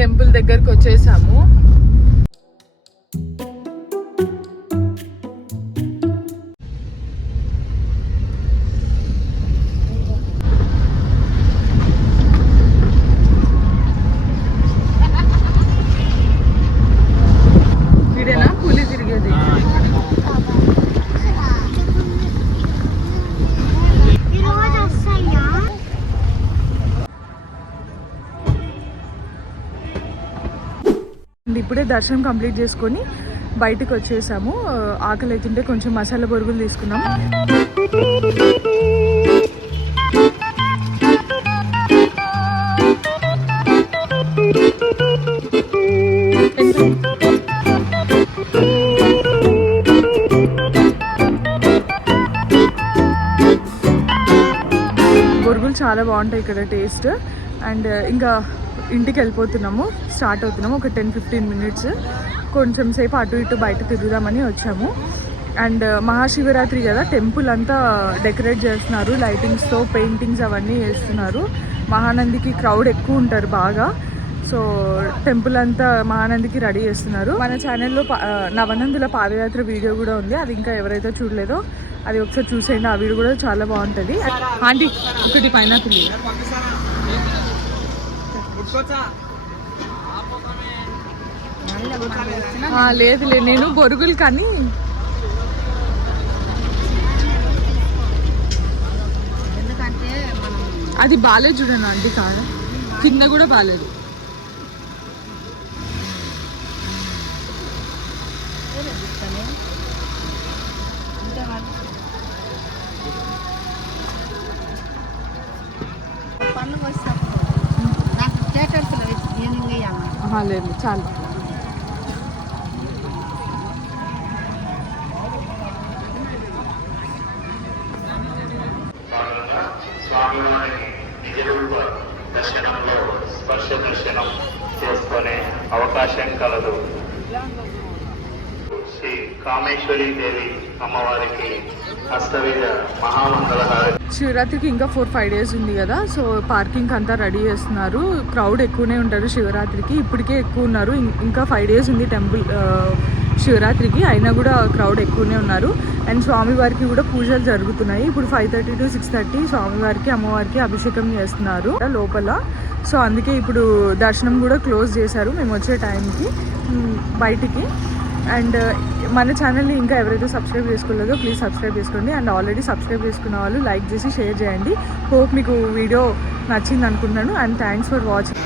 Temple దగ్గరకు వచ్చేసాము. ఇదేనా పులి తిరిగేది? ఇప్పుడే దర్శనం కంప్లీట్ చేసుకొని బయటకు వచ్చేసాము. ఆకలి అవుతుంటే కొంచెం మసాలా బొరుగులు తీసుకున్నాం. బొరుగులు చాలా బాగుంటాయి ఇక్కడ టేస్ట్. అండ్ ఇంకా ఇంటికి వెళ్ళిపోతున్నాము, స్టార్ట్ అవుతున్నాము. ఒక 10-15 మినిట్స్ కొంచెం సేపు అటు ఇటు బయట తిరుగుదామని వచ్చాము. అండ్ మహాశివరాత్రి కదా, టెంపుల్ అంతా డెకరేట్ చేస్తున్నారు లైటింగ్స్తో, పెయింటింగ్స్ అవన్నీ వేస్తున్నారు. మహానందికి క్రౌడ్ ఎక్కువ ఉంటారు బాగా. సో టెంపుల్ అంతా మహానందికి రెడీ చేస్తున్నారు. మన ఛానల్లో నవనందుల పాదయాత్ర వీడియో కూడా ఉంది, అది ఇంకా ఎవరైతే చూడలేదో అది ఒకసారి చూసేయండి. ఆ వీడియో కూడా చాలా బాగుంటుంది. ఆంటీ ఒకటి పైనాపిల్. లేదులే, నేను బొరుగులు కానీ అది బాగాలేదు చూడండి ఆంటీ, కాడ కింద కూడా బాగాలేదు. లేదు చాలు. స్వామివారిని నిజరూప దర్శనంలో స్పర్శ దర్శనం చేసుకునే అవకాశం కలదు. శ్రీ కామేశ్వరి దేవి అమ్మవారికి అష్టవిధ మహామంగళహారతి. శివరాత్రికి ఇంకా 4-5 డేస్ ఉంది కదా, సో పార్కింగ్ అంతా రెడీ చేస్తున్నారు. క్రౌడ్ ఎక్కువనే ఉంటారు శివరాత్రికి, ఇప్పటికే ఎక్కువ ఉన్నారు. ఇంకా 5 డేస్ ఉంది టెంపుల్ శివరాత్రికి, అయినా కూడా క్రౌడ్ ఎక్కువనే ఉన్నారు. అండ్ స్వామివారికి కూడా పూజలు జరుగుతున్నాయి. ఇప్పుడు 5:30 to 6:30 స్వామివారికి అమ్మవారికి అభిషేకం చేస్తున్నారు లోపల. సో అందుకే ఇప్పుడు దర్శనం కూడా క్లోజ్ చేశారు మేము వచ్చే టైంకి బయటికి. అండ్ మన ఛానల్ని ఇంకా ఎవరైతే సబ్స్క్రైబ్ చేసుకోలేదో ప్లీజ్ సబ్స్క్రైబ్ చేసుకోండి. అండ్ ఆల్రెడీ సబ్స్క్రైబ్ చేసుకున్న వాళ్ళు లైక్ చేసి షేర్ చేయండి. హోప్ మీకు వీడియో నచ్చింది అనుకుంటున్నాను. And thanks for watching.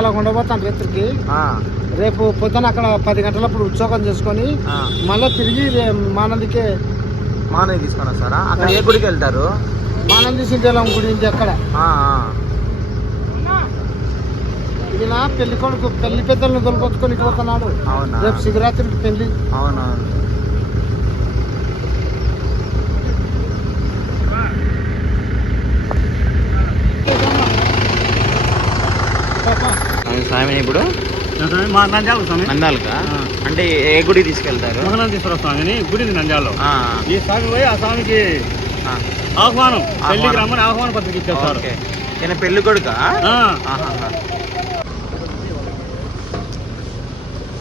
అలా ఉండబోతాను రేత్రికి. రేపు పొద్దున అక్కడ 10 గంటలప్పుడు ఉత్సవం చేసుకొని మళ్ళీ తిరిగి మానందికి తీసుకొని వస్తారా? అక్కడ ఏ గుడికి వెళ్తారు? మానంది సింధేలం గుడి నుంచి అక్కడ. ఈయన పెళ్లి కొడుకు పెళ్లి పెద్దలను తొలకొచ్చుకొని పోతున్నాడు. రేపు శివరాత్రికి పెళ్లి. అవునవును. స్వామి ఇప్పుడు నంద్యాలకా? అంటే ఏ గుడి తీసుకెళ్తారు? మహానందీశ్వర స్వామిని గుడి నంద్యాలలో. ఈ స్వామి పోయి ఆ స్వామికి ఆహ్వానం, పెళ్లికి రమ్మని ఆహ్వాన పత్రిక ఇచ్చేస్తారు. పెళ్లి కొడుకా?